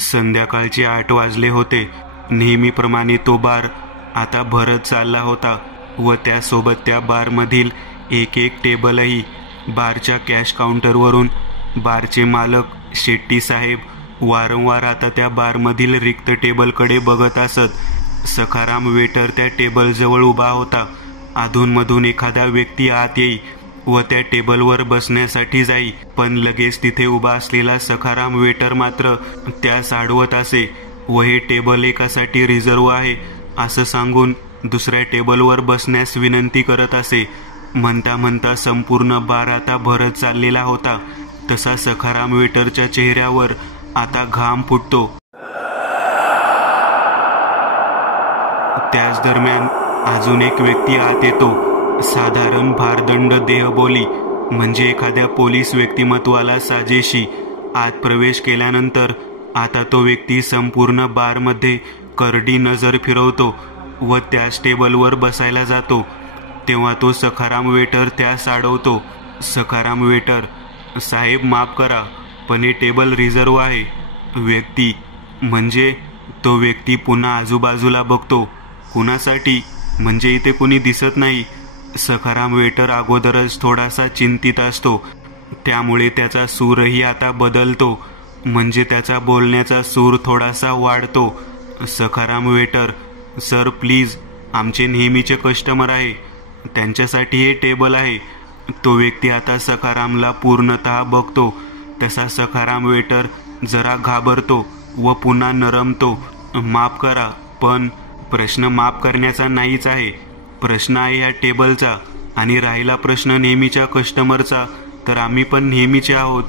संध्याकाळचे 8 वाजले होते. नेहमीप्रमाणे तो बार आता भरत चालला होता व त्यासोबत त्या बारमधील एक टेबलही. बारच्या कॅश काउंटरवरून बारचे मालक शेट्टी साहेब वारंवार आता त्या बारमधील रिक्त टेबलकडे बघत असत. सखाराम वेटर त्या टेबलजवळ उभा होता. अधूनमधून एखादा व्यक्ती आत येई व त्या टेबलवर बसण्यासाठी जाई, पण लगेच तिथे उभा असलेला सखाराम वेटर मात्र त्यास अडवत असे व हे टेबल एकासाठी रिझर्व आहे असं सांगून दुसऱ्या टेबलवर बसण्यास विनंती करत असे. म्हणता म्हणता संपूर्ण बार आता भरत चाललेला होता. तसा सखाराम वेटरच्या चेहऱ्यावर आता घाम फुटतो. त्याच दरम्यान अजून एक व्यक्ती आत येतो. साधारण भारदंड देहबोली म्हणजे एखाद्या पोलीस व्यक्तिमत्वाला साजेशी. आत प्रवेश केल्यानंतर आता तो व्यक्ती संपूर्ण बारमध्ये करडी नजर फिरवतो व त्याच टेबलवर बसायला जातो. तेव्हा तो सखाराम वेटर त्यास अडवतो. सखाराम वेटर: साहेब माफ करा, पण हे टेबल रिझर्व आहे. व्यक्ती: म्हणजे? तो व्यक्ती पुन्हा आजूबाजूला बघतो. कुणासाठी? म्हणजे इथे कुणी दिसत नाही. सखाराम वेटर अगोदरच थोडासा चिंतित असतो, त्यामुळे त्याचा सूरही आता बदलतो, म्हणजे त्याचा बोलण्याचा सूर थोडासा वाढतो. सखाराम वेटर: सर प्लीज, आमचे नेहमीचे कस्टमर आहे, त्यांच्यासाठी हे टेबल आहे. तो व्यक्ती आता सखारामला पूर्णतः बघतो. तसा सखाराम वेटर जरा घाबरतो व पुन्हा नरमतो. माफ करा, पण प्रश्न माफ करण्याचा नाहीच आहे. प्रश्न आहे ह्या टेबलचा, आणि राहिला प्रश्न नेहमीच्या कस्टमरचा, तर आम्ही पण नेहमीचे आहोत.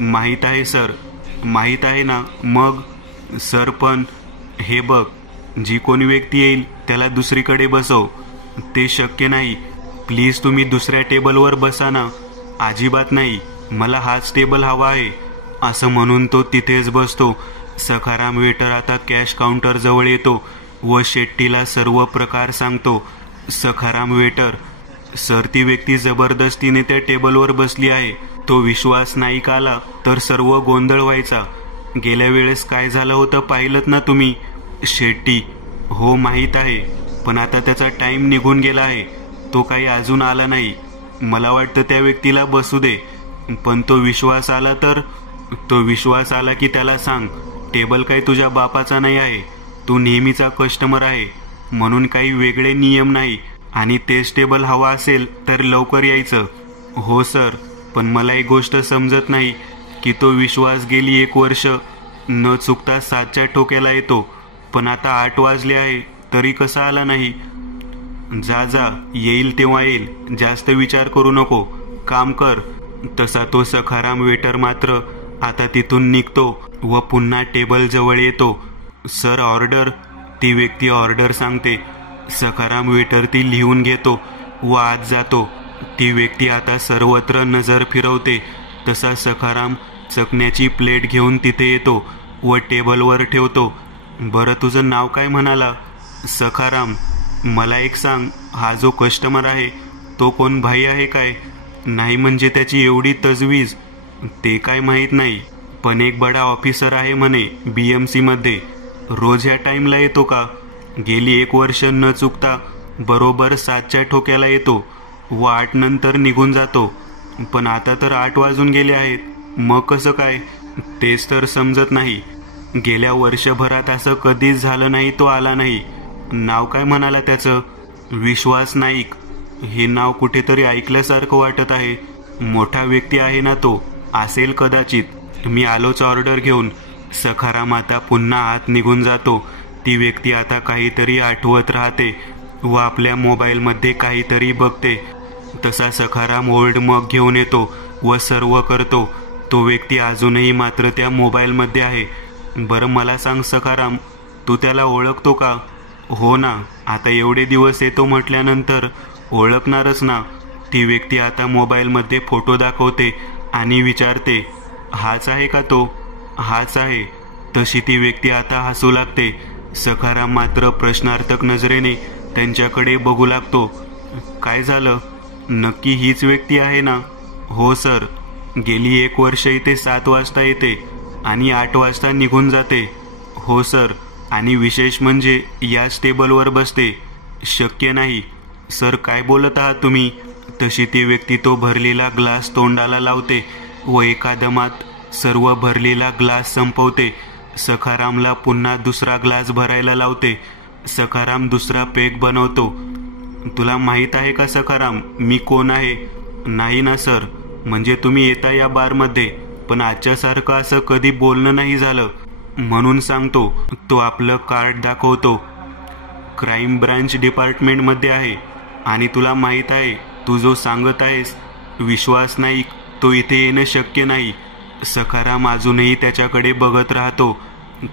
माहीत आहे सर, माहीत आहे ना. मग सर, पण हे बघ, जी कोणी व्यक्ती येईल त्याला दुसरीकडे बसव. ते शक्य नाही. प्लीज तुम्ही दुसऱ्या टेबलवर बसा ना. अजिबात नाही, मला हाच टेबल हवा आहे. असं म्हणून तो तिथेच बसतो. सखाराम वेटर आता कॅश काउंटर जवळ येतो व शेट्टीला सर्व प्रकार सांगतो. सखाराम वेटर: सर, ती व्यक्ती जबरदस्तीने त्या टेबलवर बसली आहे. तो विश्वास नाईक आला तर सर्व गोंधळ व्हायचा. गेल्या वेळेस काय झालं होतं पाहिलंत ना तुम्ही. शेट्टी: हो माहीत आहे, पण आता त्याचा टाइम निघून गेला आहे. तो काही अजून आला नाही. मला वाटतं त्या व्यक्तीला बसू दे. पण तो विश्वास आला तर? तो विश्वास आला की त्याला सांग, टेबल काही तुझ्या बापाचा नाही आहे, तू नेहमीचा कस्टमर आहे, म्हणून काही वेगळे नियम नाही, आणि तेच टेबल हवा असेल तर लवकर यायचं. हो सर, पण मला एक गोष्ट समजत नाही की तो विश्वास गेली 1 वर्ष न चुकता 7च्या ठोक्याला येतो, पण आता 8 वाजले आहे तरी कसा आला नाही. जा जा, येईल तेव्हा येईल, जास्त विचार करू नको, काम कर. तसा तो सखाराम वेटर मात्र आता तिथून निघतो व पुन्हा टेबल जवळ येतो. Sir, order. ती व्यक्ती ऑर्डर सांगते. सखाराम वेटर ती लिहून घेतो व आत जातो. ती व्यक्ती आता सर्वत्र नजर फिरवते. तसा सखाराम चकण्याची प्लेट घेऊन तिथे येतो व टेबलवर ठेवतो. बरं, तुझं नाव काय म्हणाला? सखाराम. मला एक सांग, हा जो कस्टमर आहे तो कोण भाई आहे काय? नाही म्हणजे त्याची एवढी तजवीज? ते काय माहीत नाही, पण एक बडा ऑफिसर आहे म्हणे BMC मध्ये. रोज ह्या टाईमला येतो का? गेली 1 वर्ष न चुकता बरोबर 7च्या ठोक्याला येतो व 8 नंतर निघून जातो. पण आता तर 8 वाजून गेले आहेत. मग कसं काय? तेच तर समजत नाही. गेल्या वर्षभरात असं कधीच झालं नाही तो आला नाही. नाव काय म्हणाला त्याचं? विश्वास नाईक. हे नाव कुठेतरी ऐकल्यासारखं वाटत आहे. मोठा व्यक्ती आहे ना तो, असेल कदाचित. मी आलोच ऑर्डर घेऊन. सखाराम आता पुन्हा आत निघून जातो. ती व्यक्ती आता काहीतरी आठवत राहते व आपल्या मोबाईलमध्ये काहीतरी बघते. तसा सखाराम ओल्ड मग घेऊन येतो व सर्व करतो. तो व्यक्ती अजूनही मात्र त्या मोबाईलमध्ये आहे. बरं मला सांग सखाराम, तू त्याला ओळखतो का? हो ना, आता एवढे दिवस येतो म्हटल्यानंतर ओळखणारच ना. ती व्यक्ती आता मोबाईलमध्ये फोटो दाखवते आणि विचारते, हाच आहे का तो? हाच आहे. तशी ती व्यक्ती आता हसू लागते. सखाराम मात्र प्रश्नार्थक नजरेने त्यांच्याकडे बघू लागतो. काय झालं? नक्की हीच व्यक्ती आहे ना? हो सर, गेली 1 वर्ष इथे 7 वाजता येते. आणि 8 वाजता निघून जाते. हो सर, आणि विशेष म्हणजे याच टेबलवर बसते. शक्य नाही. सर, काय बोलत आहात तुम्ही? तशी ती व्यक्ती तो भरलेला ग्लास तोंडाला लावते व एका दमात सर्व भरलेला ग्लास संपवते. सखारामला पुन्हा दुसरा ग्लास भरायला लावते. सखाराम दुसरा पेग बनवतो. तुला माहीत आहे का सखाराम, मी कोण आहे? नाही ना सर. म्हणजे तुम्ही येता या बारमध्ये, पण आजच्यासारखं असं कधी बोलणं नाही झालं म्हणून सांगतो. तो आपलं कार्ड दाखवतो. क्राईम ब्रांच डिपार्टमेंटमध्ये आहे. आणि तुला माहीत आहे, तू जो सांगत आहेस विश्वास नाईक, तो इथे येणं शक्य नाही. सखाराम अजूनही त्याच्याकडे बघत राहतो.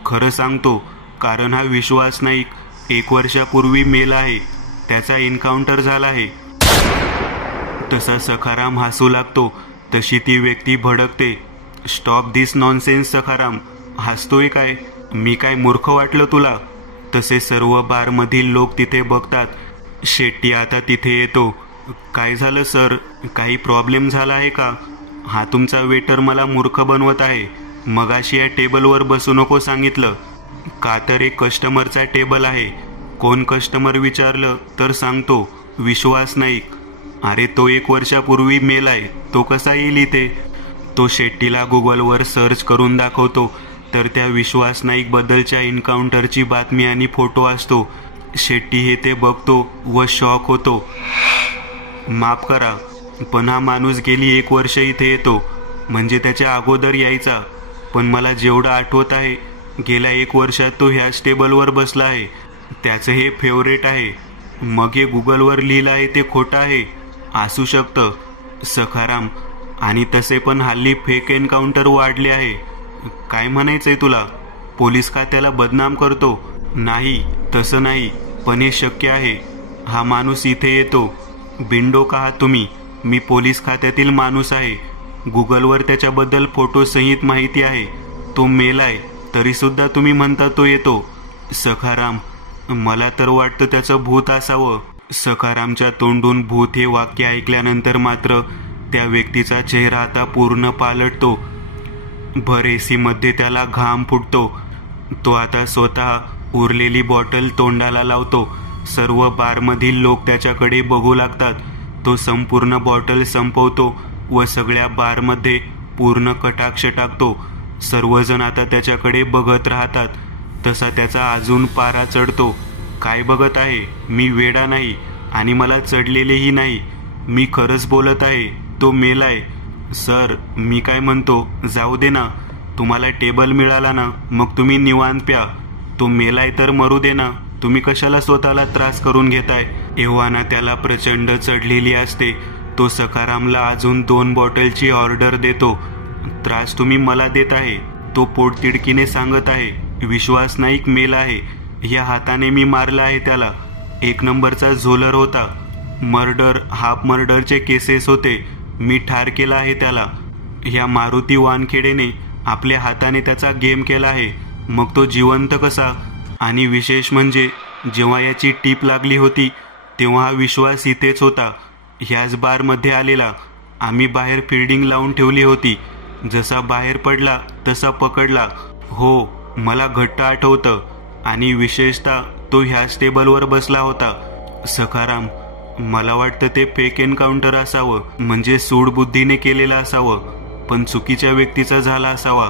खरं सांगतो, कारण हा विश्वास नाईक 1 वर्षापूर्वी मेला आहे. त्याचा एन्काउंटर झाला आहे. तसा सखाराम हसू लागतो. तशी ती व्यक्ती भडकते. स्टॉप दिस नॉनसेन्स सखाराम. हसतोय काय? मी काय मूर्ख वाटलं तुला? तसे सर्व बारमधील लोक तिथे बघतात. शेट्टी आता तिथे येतो. काय झालं सर? काही प्रॉब्लेम झाला आहे का? हा तुमचा वेटर मला मूर्ख बनवत आहे. मगाशी या टेबलवर बसू नको सांगितलं. का तर एक कस्टमरचा टेबल आहे. कोण कस्टमर विचारलं तर सांगतो विश्वास नाईक. अरे, तो 1 वर्षापूर्वी मेलाय. तो कसा येईल इथे? तो शेट्टीला गुगलवर सर्च करून दाखवतो. तर त्या विश्वास नाईक बद्दलच्या एन्काउंटरची बातमी आणि फोटो असतो. शेट्टी हे ते बघतो व शॉक होतो. माफ करा, पण हा माणूस गेली 1 वर्ष इथे येतो. म्हणजे त्याच्या अगोदर यायचा. पण मला जेवढं आठवत आहे, गेल्या 1 वर्षात तो ह्याच टेबलवर बसला आहे. त्याचं हे फेवरेट आहे. मग हे गुगलवर लिहिलं आहे ते खोटं आहे? असू शकतं सखाराम. आणि तसे पण हल्ली फेक एन्काउंटर वाढले आहे. काय म्हणायचंय तुला? पोलीस खात्याला बदनाम करतो? नाही, तसं नाही. पण हे शक्य आहे. हा माणूस इथे येतो. बिनडोक आहात तुम्ही. मी पोलीस खात्यातील माणूस आहे. गुगलवर त्याच्याबद्दल फोटोसहित माहिती आहे. तो मेलाय, तरीसुद्धा तुम्ही म्हणता तो येतो. सखाराम, मला तर वाटतं त्याचं भूत असावं. सखारामच्या तोंडून भूत हे वाक्य ऐकल्यानंतर मात्र त्या व्यक्तीचा चेहरा आता पूर्ण पालटतो. भर एसीमध्ये त्याला घाम फुटतो. तो आता स्वतः उरलेली बॉटल तोंडाला लावतो. सर्व बारमधील लोक त्याच्याकडे बघू लागतात. तो संपूर्ण बॉटल संपवतो व सगळ्या बारमध्ये पूर्ण कटाक्ष टाकतो. सर्वजण आता त्याच्याकडे बघत राहतात. तसा त्याचा अजून पारा चढतो. काय बघत आहे? मी वेडा नाही आणि मला चढलेलेही नाही. मी खरंच बोलत आहे. तो मेलाय. सर, मी काय म्हणतो, जाऊ दे ना. तुम्हाला टेबल मिळाला ना, मग तुम्ही निवांत प्या. तो मेलाय तर मरू दे ना. तुम्ही कशाला स्वतःला त्रास करून घेताय? एव्हाना त्याला प्रचंड चढलेली असते. तो सखारामला अजून 2 बॉटलची ऑर्डर देतो. त्रास तुम्ही मला देत आहे. तो पोटतिडकीने सांगत आहे विश्वास नाईक मेला आहे. या हाताने मी मारला आहे त्याला. 1 नंबरचा झोलर होता. मर्डर, हाफ मर्डरचे केसेस होते. मी ठार केला आहे त्याला. ह्या मारुती वानखेडेने आपल्या हाताने त्याचा गेम केला आहे. मग तो जिवंत कसा? आणि विशेष म्हणजे जेव्हा याची टीप लागली होती तेव्हा हा विश्वास इथेच होता. ह्याच बारमध्ये आलेला. आम्ही बाहेर फिल्डिंग लावून ठेवली होती. जसा बाहेर पडला तसा पकडला. हो, मला घट्ट आठवतं. आणि विशेषतः तो ह्याच टेबलवर बसला होता. सखाराम, मला वाटतं ते फेक एन्काउंटर असावं. म्हणजे सूडबुद्धीने केलेलं असावं, पण चुकीच्या व्यक्तीचा झाला असावा.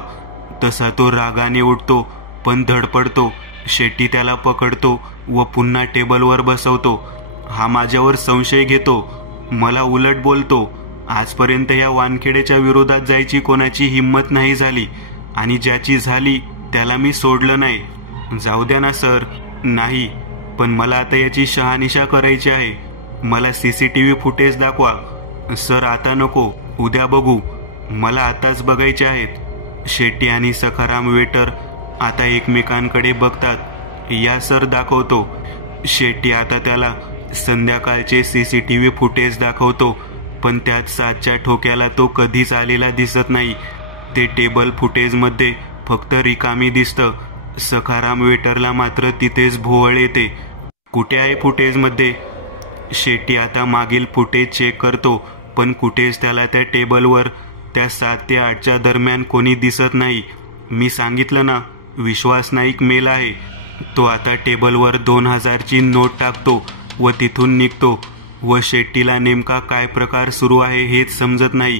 तसा तो रागाने उठतो पण धडपडतो. शेट्टी त्याला पकडतो व पुन्हा टेबलवर बसवतो. हा माझ्यावर संशय घेतो. मला उलट बोलतो. आजपर्यंत या वानखेडेच्या विरोधात जायची कोणाची हिंमत नाही झाली आणि ज्याची झाली त्याला मी सोडलं नाही. जाऊ द्या ना सर. नाही, पण मला आता याची शहानिशा करायची आहे. मला CCTV फुटेज दाखवा. सर, आता नको, उद्या बघू. मला आताच बघायचे आहेत. शेट्टी आणि सखाराम वेटर आता एकमेकांकडे बघतात. या सर, दाखवतो. शेट्टी आता त्याला संध्याकाळचे CCTV फुटेज दाखवतो. पण त्यात 7च्या ठोक्याला तो कधीच आलेला दिसत नाही. ते टेबल फुटेजमध्ये फक्त रिकामी दिसतं. सखाराम वेटरला मात्र तिथेच भोवळ येते. कुठे आहे फुटेजमध्ये? शेट्टी आता मागील फुटेज चेक करतो, पण कुठेच त्याला त्या टेबलवर त्या 7 ते 8च्या दरम्यान कोणी दिसत नाही. मी सांगितलं ना, विश्वास नाईक मेला आहे. तो आता टेबलवर 2000ची नोट टाकतो व तिथून निघतो व शेट्टीला नेमका काय प्रकार सुरू आहे हेच समजत नाही.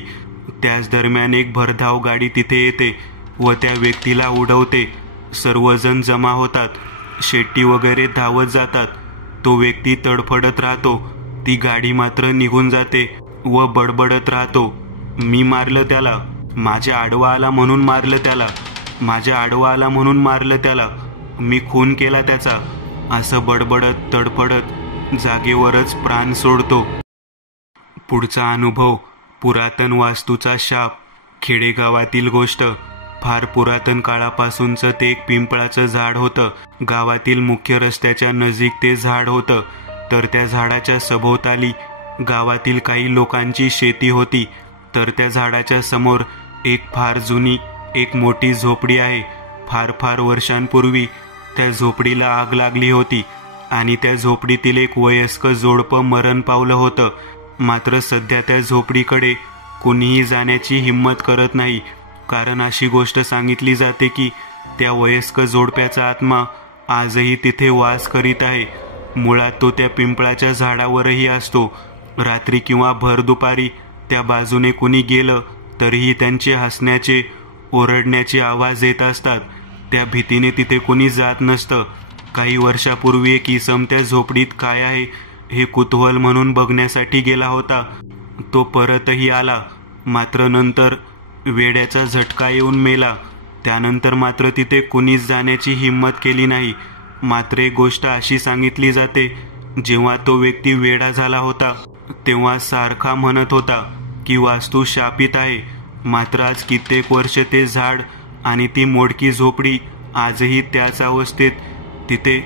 त्याच दरम्यान एक भरधाव गाडी तिथे येते व त्या व्यक्तीला उडवते. सर्वजण जमा होतात. शेट्टी वगैरे धावत जातात. तो व्यक्ती तडफडत राहतो. ती गाडी मात्र निघून जाते व बडबडत राहतो, मी मारलं त्याला, माझ्या आडवा आला म्हणून मारलं त्याला, माझ्या आडवा आला म्हणून मारलं त्याला, मी खून केला त्याचा, असं बडबडत तडफडत जागेवरच प्राण सोडतो. पुढचा अनुभव पुरातन वास्तूचा शाप. खेडेगावातील गोष्ट. फार पुरातन काळापासूनचं ते एक पिंपळाचं झाड होतं. गावातील मुख्य रस्त्याच्या नजीक ते झाड होतं. तर त्या झाडाच्या सभोवताली गावातील काही लोकांची शेती होती. तर त्या झाडाच्या समोर एक फार जुनी एक मोठी झोपडी आहे. फार फार वर्षांपूर्वी त्या झोपडीला आग लागली होती आणि त्या झोपडीतील एक वयस्क जोडपं मरण पावलं होतं. मात्र सध्या त्या झोपडीकडे कोणीही जाण्याची हिंमत करत नाही, कारण अशी गोष्ट सांगितली जाते की त्या वयस्क जोडप्याचा आत्मा आजही तिथे वास करीत आहे. मुळात तो त्या पिंपळाच्या झाडावरही असतो. रात्री किंवा भर दुपारी त्या बाजूने कुणी गेलं तरीही त्यांचे हसण्याचे, ओरडण्याचे आवाज येत असतात. त्या भीतीने तिथे कुणी जात नसतं. काही वर्षापूर्वी एक इसम त्या झोपडीत काय आहे हे कुतूहल म्हणून बघण्यासाठी गेला होता. तो परतही आला, मात्र नंतर वेड्याचा झटका येऊन मेला. त्यानंतर मात्र तिथे कुणीच जाण्याची हिंमत केली नाही. मात्र एक गोष्ट अशी सांगितली जाते, जेव्हा तो व्यक्ती वेडा झाला होता तेव्हा सारखा म्हणत होता की वास्तू शापित आहे. मात्र आज कित्येक वर्ष ते झाड आणि ती मोडकी झोपडी आजही त्याच अवस्थेत तिथे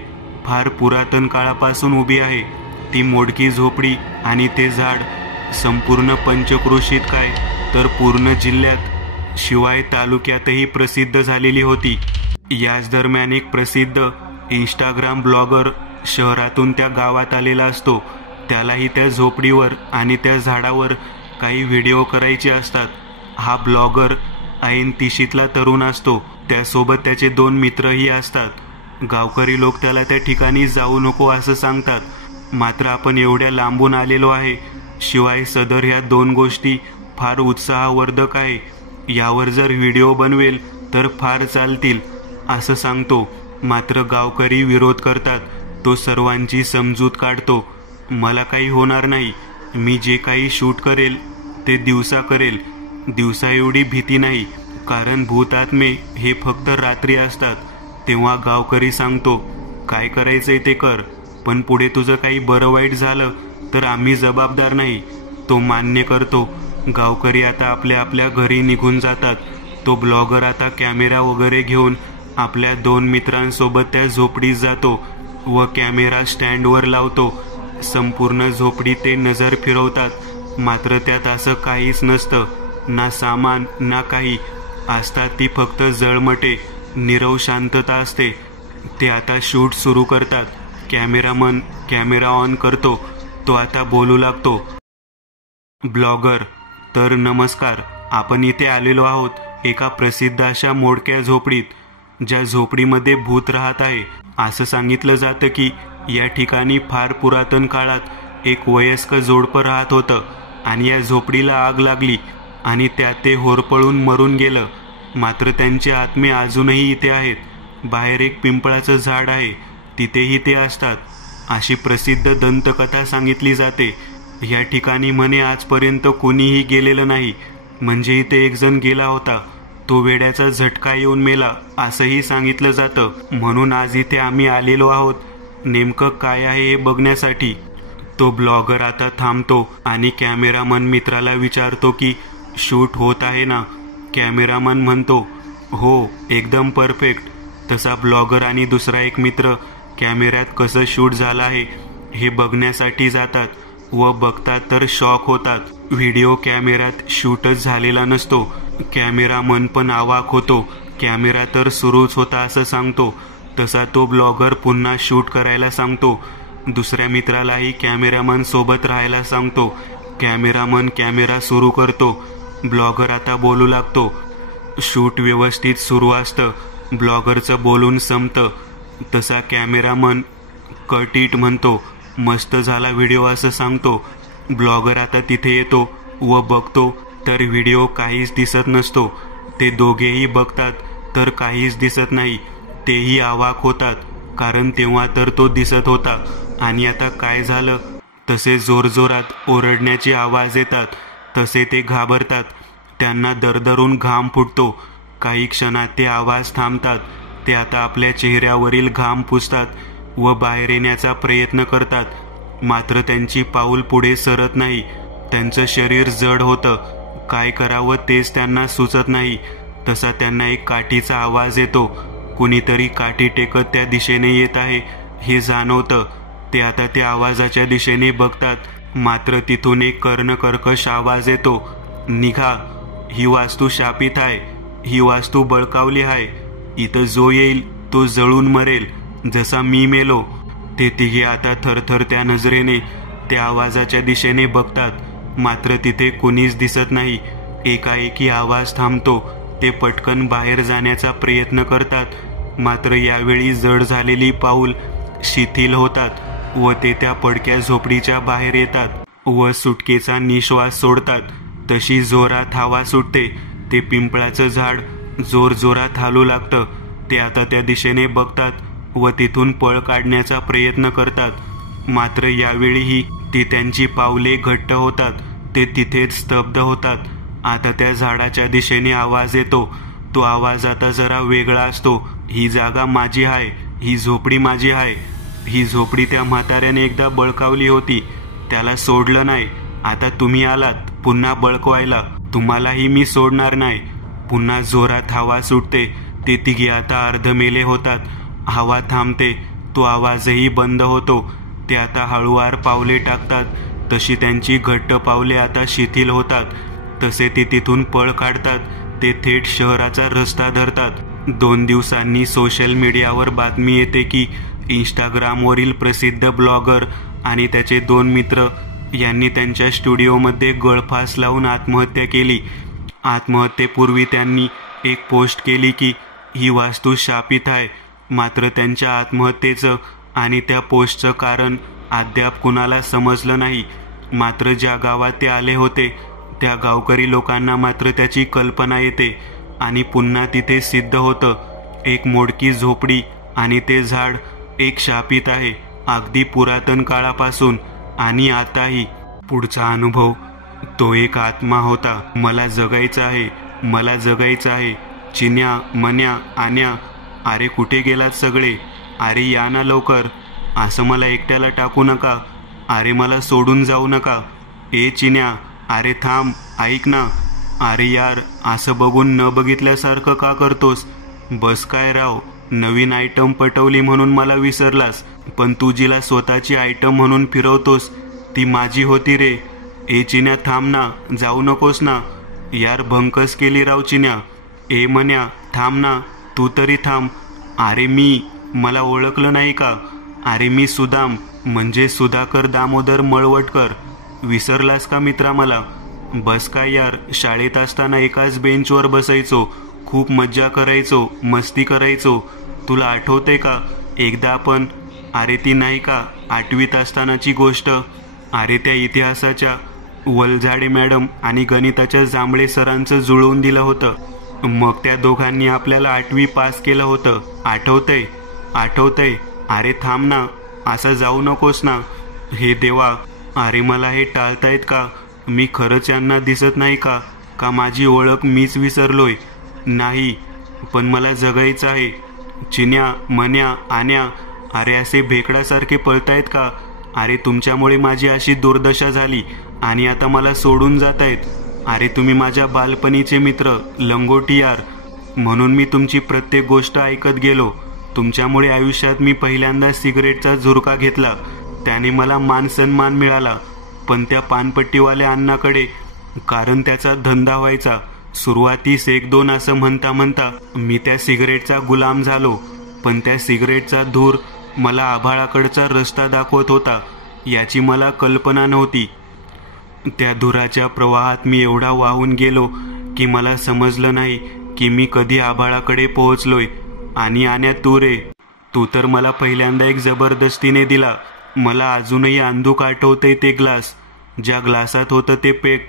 फार पुरातन काळापासून उभी आहे. ती मोडकी झोपडी आणि ते झाड संपूर्ण पंचक्रोशीत काय तर पूर्ण जिल्ह्यात शिवाय तालुक्यातही प्रसिद्ध झालेली होती. याच दरम्यान एक प्रसिद्ध इंस्टाग्राम ब्लॉगर शहरातून त्या गावात आलेला असतो. त्यालाही त्या झोपडीवर आणि त्या झाडावर काही व्हिडिओ करायचे असतात. हा ब्लॉगर ऐन तिशीतला तरुण असतो. त्यासोबत त्याचे 2 मित्रही असतात. गावकरी लोक त्याला त्या ठिकाणी जाऊ नको असं सांगतात. मात्र आपण एवढ्या लांबून आलेलो आहे, शिवाय सदर ह्या 2 गोष्टी फार उत्साहवर्धक आहे, यावर जर व्हिडिओ बनवेल तर फार चालतील असं सांगतो. मात्र गावकरी विरोध करतात. तो सर्वांची समजूत काढतो. मला काही होणार नाही, मी जे काही शूट करेल ते दिवसा करेल. दिवसा एवढी भीती नाही, कारण भूतात्मे हे फक्त रात्री असतात. तेव्हा गावकरी सांगतो, काय करायचंय ते कर, पण पुढे तुझं काही बरं वाईट झालं तर आम्ही जबाबदार नाही. तो मान्य करतो. गावकरी आता आपल्या आपल्या घरी निघून जातात. तो ब्लॉगर आता कॅमेरा वगैरे घेऊन आपल्या 2 मित्रांसोबत त्या झोपडीत जातो व कॅमेरा स्टँडवर लावतो. संपूर्ण झोपडी ते नजर फिरवतात. मात्र त्यात असं काहीच नसतं, ना सामान ना काही. असतात ती फक्त जळमटे, नीरव शांतता असते. ते आता शूट सुरू करतात. कॅमेरामन कॅमेरा ऑन करतो. तो आता बोलू लागतो. ब्लॉगर, तर नमस्कार, आपण इथे आलेलो आहोत एका प्रसिद्ध अशा मोडक्या झोपडीत, ज्या झोपडीमध्ये भूत राहत आहे. असं सांगितलं जातं की या ठिकाणी फार पुरातन काळात एक वयस्क जोडपं राहत होतं आणि या झोपडीला आग लागली आणि त्यात ते होरपळून मरून गेलं. मात्र त्यांचे आत्मे अजूनही इथे आहेत. बाहेर एक पिंपळाचं झाड आहे, तिथेही ते असतात. अशी प्रसिद्ध दंतकथा सांगितली जाते. या ठिकाणी म्हणे आजपर्यंत कोणीही गेलेलं नाही. म्हणजे इथे एक जण गेला होता, तो वेड्याचा झटका येऊन मेला असंही सांगितलं जातं. म्हणून आज इथे आम्ही आलेलो आहोत नेमकं काय आहे हे बघण्यासाठी. तो ब्लॉगर आता थांबतो आणि कॅमेरामन मित्राला विचारतो की शूट होत आहे ना. कॅमेरामन म्हणतो, हो, एकदम परफेक्ट. तसा ब्लॉगर आणि दुसरा एक मित्र कॅमेऱ्यात कसं शूट झालं आहे हे बघण्यासाठी जातात व बघतात तर शॉक होतात. व्हिडिओ कॅमेऱ्यात शूटच झालेला नसतो. कॅमेरामन पण अवाक होतो. कॅमेरा तर सुरूच होता असं सांगतो. तसा तो ब्लॉगर पुन्हा शूट करायला सांगतो. दुसऱ्या मित्रालाही कॅमेरामन सोबत राहायला सांगतो. कॅमेरामन कॅमेरा सुरू करतो. ब्लॉगर आता बोलू लागतो, शूट व्यवस्थित सुरू असतं, ब्लॉगरचं बोलून संपतं, तसा कॅमेरामन कट इट म्हणतो, मस्त झाला व्हिडिओ असं सांगतो. ब्लॉगर आता तिथे येतो व बघतो तर व्हिडिओ काहीच दिसत नसतो. ते दोघेही बघतात तर काहीच दिसत नाही. तेही अवाक होतात, कारण तेव्हा तर तो दिसत होता आणि आता काय झालं. तसे जोरजोरात ओरडण्याचे आवाज येतात. तसे ते घाबरतात. त्यांना दरदरून घाम फुटतो. काही क्षणात ते आवाज थांबतात. ते आता आपल्या चेहऱ्यावरील घाम पुसतात व बाहेर येण्याचा प्रयत्न करतात. मात्र त्यांची पाऊल पुढे सरत नाही. त्यांचं शरीर जड होतं. काय करावं तेच त्यांना सुचत नाही. तसा त्यांना एक काठीचा आवाज येतो. कुणीतरी काठी टेकत त्या दिशेने येत आहे हे जाणवतं. ते आता त्या आवाजाच्या दिशेने बघतात. मात्र तिथून एक कर्णकर्कश आवाज येतो, निघा, ही वास्तू शापित आहे, ही वास्तू बळकावली आहे. इथं जो येईल तो जळून मरेल, जसा मी मेलो. ते तिघे आता थरथरत्या नजरेने त्या आवाजाच्या दिशेने बघतात. मात्र तिथे कुणीच दिसत नाही. एकाएकी आवाज थांबतो. ते पटकन बाहेर जाण्याचा प्रयत्न करतात. मात्र यावेळी जड झालेली पाऊल शिथिल होतात व ते त्या पडक्या झोपडीच्या बाहेर येतात व सुटकेचा निश्वास सोडतात. तशी जोरात हवा सुटते. ते पिंपळाचं झाड जोरजोरात हालू लागतं. ते आता त्या दिशेने बघतात व तिथून पळ काढण्याचा प्रयत्न करतात. मात्र यावेळीही ती त्यांची पावले घट्ट होतात. ते तिथेच स्तब्ध होतात. आता त्या झाडाच्या दिशेने आवाज येतो. तो आवाज आता जरा वेगळा असतो. ही जागा माझी आहे, ही झोपडी माझी आहे. ही झोपडी त्या म्हाताऱ्याने एकदा बळकावली होती. त्याला सोडलं नाही. आता तुम्ही आलात पुन्हा बळकवायला. तुम्हालाही मी सोडणार नाही. पुन्हा जोरात हवा सुटते. ते तिघे आता अर्धमेले होतात. हवा थांबते. तो आवाजही बंद होतो. ते आता हळूवार पावले टाकतात. तशी त्यांची घट्ट पावले आता शिथिल होतात. तसे ते तिथून पळ काढतात. ते थेट शहराचा रस्ता धरतात. 2 दिवसांनी सोशल मीडियावर बातमी येते की इंस्टाग्रामवरील प्रसिद्ध ब्लॉगर आणि त्याचे 2 मित्र यांनी त्यांच्या स्टुडिओमध्ये गळफास लावून आत्महत्या केली. आत्महत्येपूर्वी त्यांनी एक पोस्ट केली की ही वास्तू शापित आहे. मात्र त्यांच्या आत्महत्येचं आणि त्या पोस्टचं कारण अद्याप कुणाला समजलं नाही. मात्र ज्या गावात ते आले होते त्या गावकरी लोकांना मात्र त्याची कल्पना येते आणि पुन्हा तिथे सिद्ध होतं. एक मोडकी झोपडी आणि ते झाड एक शापित आहे, अगदी पुरातन काळापासून. आणि आताही. पुढचा अनुभव, तो एक आत्मा होता. मला जगायचं आहे, मला जगायचं आहे. चिन्या, मन्या, आन्या, अरे कुठे गेलात सगळे? अरे या ना लवकर. असं मला एकट्याला टाकू नका. अरे मला सोडून जाऊ नका. ए चिन्या, अरे थांब, ऐक ना. अरे यार, असं बघून न बघितल्यासारखं का करतोस? बस काय राव, नवीन आयटम पटवली म्हणून मला विसरलास, पण तू जिला स्वतःची आयटम म्हणून फिरवतोस ती माझी होती रे. ए चिन्या थांब ना, जाऊ नकोस ना. यार भंकस केली राव चिन्या. ए मन्या थांब ना, तू तरी थांब. अरे मला ओळखलं नाही का? अरे मी सुदाम, म्हणजे सुधाकर दामोदर मळवटकर. विसरलास का मित्रा मला? बस काय यार, शाळेत असताना एकाच बेंचवर बसायचो, खूप मज्जा करायचो, मस्ती करायचो. तुला आठवते का एकदा आपण, अरे ती नाही का 8वीत असतानाची गोष्ट? अरे त्या इतिहासाच्या वलझाडे मॅडम आणि गणिताच्या जांभळे सरांचं जुळवून दिलं होतं. मग त्या दोघांनी आपल्याला 8वी पास केलं होतं. आठवतंय? आठवतंय? अरे थांब ना, असं जाऊ नकोस ना. हे देवा, अरे मला हे टाळतायत का? मी खरंच यांना दिसत नाही का? का माझी ओळख मीच विसरलोय? नाही, पण मला जगायचं आहे. चिन्या, मन्या, आन्या, अरे असे भेकडासारखे पळतायत का? अरे तुमच्यामुळे माझी अशी दुर्दशा झाली आणि आता मला सोडून जात आहेत. अरे तुम्ही माझ्या बालपणीचे मित्र, लंगोटी यार. म्हणून मी तुमची प्रत्येक गोष्ट ऐकत गेलो. तुमच्यामुळे आयुष्यात मी पहिल्यांदा सिगरेटचा झुरका घेतला. त्याने मला मान सन्मान मिळाला. पण त्या पानपट्टीवाल्या अण्णाकडे, कारण त्याचा धंदा व्हायचा. सुरुवातीस 1-2 असं म्हणता म्हणता मी त्या सिगरेटचा गुलाम झालो. पण त्या सिगरेटचा धूर मला आभाळाकडचा रस्ता दाखवत होता याची मला कल्पना नव्हती. त्या धुराच्या प्रवाहात मी एवढा वाहून गेलो की मला समजलं नाही की मी कधी आभाळाकडे पोहोचलोय. आणि आण्या तू रे, तू तर मला पहिल्यांदा एक जबरदस्तीने दिला. मला अजूनही अंधूक आठवतंय ते ग्लास, ज्या ग्लासात होतं ते पेक,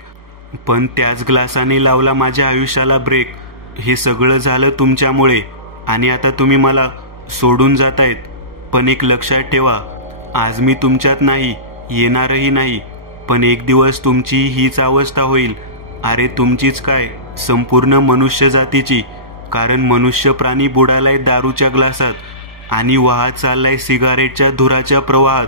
पण त्याच ग्लासाने लावला माझ्या आयुष्याला ब्रेक. हे सगळं झालं तुमच्यामुळे. आणि आता तुम्ही मला सोडून जातायत. पण एक लक्षात ठेवा, आज मी तुमच्यात नाही, येणारही नाही. पण एक दिवस तुमची हीच अवस्था होईल. अरे तुमचीच काय, संपूर्ण मनुष्य जातीची. कारण मनुष्य प्राणी बुडालाय दारूच्या ग्लासात आणि वाहत चाललाय सिगारेटच्या धुराच्या प्रवाहात.